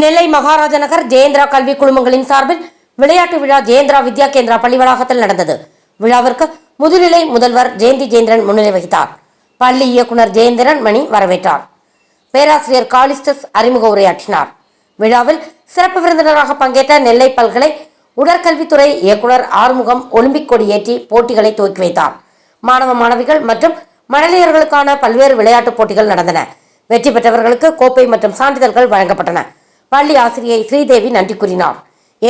நெல்லை மகாராஜ நகர் ஜெயேந்திரா கல்வி குழுமங்களின் சார்பில் விளையாட்டு விழா ஜெயேந்திரா வித்யா கேந்திரா பள்ளி வளாகத்தில் நடந்தது. விழாவிற்கு முதுநிலை முதல்வர் ஜெயந்தி ஜெயேந்திரன் முன்னிலை வகித்தார். பள்ளி இயக்குனர் ஜெயேந்திரன் மணி வரவேற்றார். பேராசிரியர் காலிஸ்டஸ் அறிமுக உரையாற்றினார். விழாவில் சிறப்பு விருந்தினராக பங்கேற்ற நெல்லை பல்கலை உடற்கல்வித்துறை இயக்குனர் ஆறுமுகம் ஒலிம்பிக் கொடி ஏற்றி போட்டிகளை துவக்கி வைத்தார். மாணவ மாணவிகள் மற்றும் மழலையர்களுக்கான பல்வேறு விளையாட்டுப் போட்டிகள் நடந்தன. வெற்றி பெற்றவர்களுக்கு கோப்பை மற்றும் சான்றிதழ்கள் வழங்கப்பட்டன. பள்ளி ஆசிரியை ஸ்ரீதேவி நன்றி கூறினார்.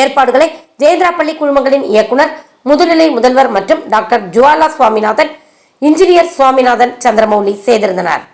ஏற்பாடுகளை ஜெயேந்திரா பள்ளி குழுமங்களின் இயக்குனர், முதுநிலை முதல்வர் மற்றும் டாக்டர் ஜுவாலா சுவாமிநாதன், இன்ஜினியர் சுவாமிநாதன், சந்திரமௌலி செய்திருந்தனர்.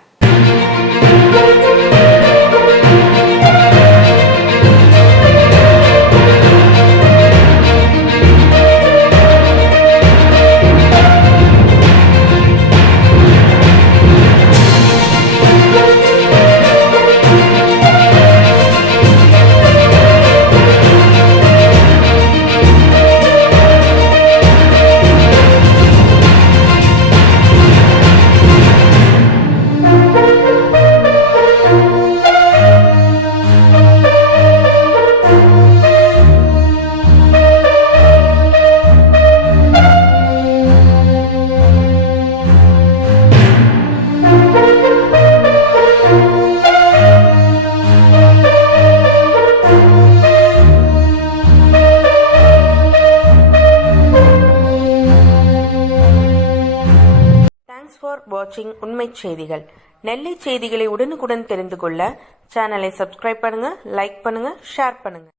ஃபார் வாட்சிங் உண்மை செய்திகள். நெல்லை செய்திகளை உடனுக்குடன் தெரிந்து கொள்ள சேனலை சப்ஸ்கிரைப் பண்ணுங்க, லைக் பண்ணுங்க, ஷேர் பண்ணுங்க.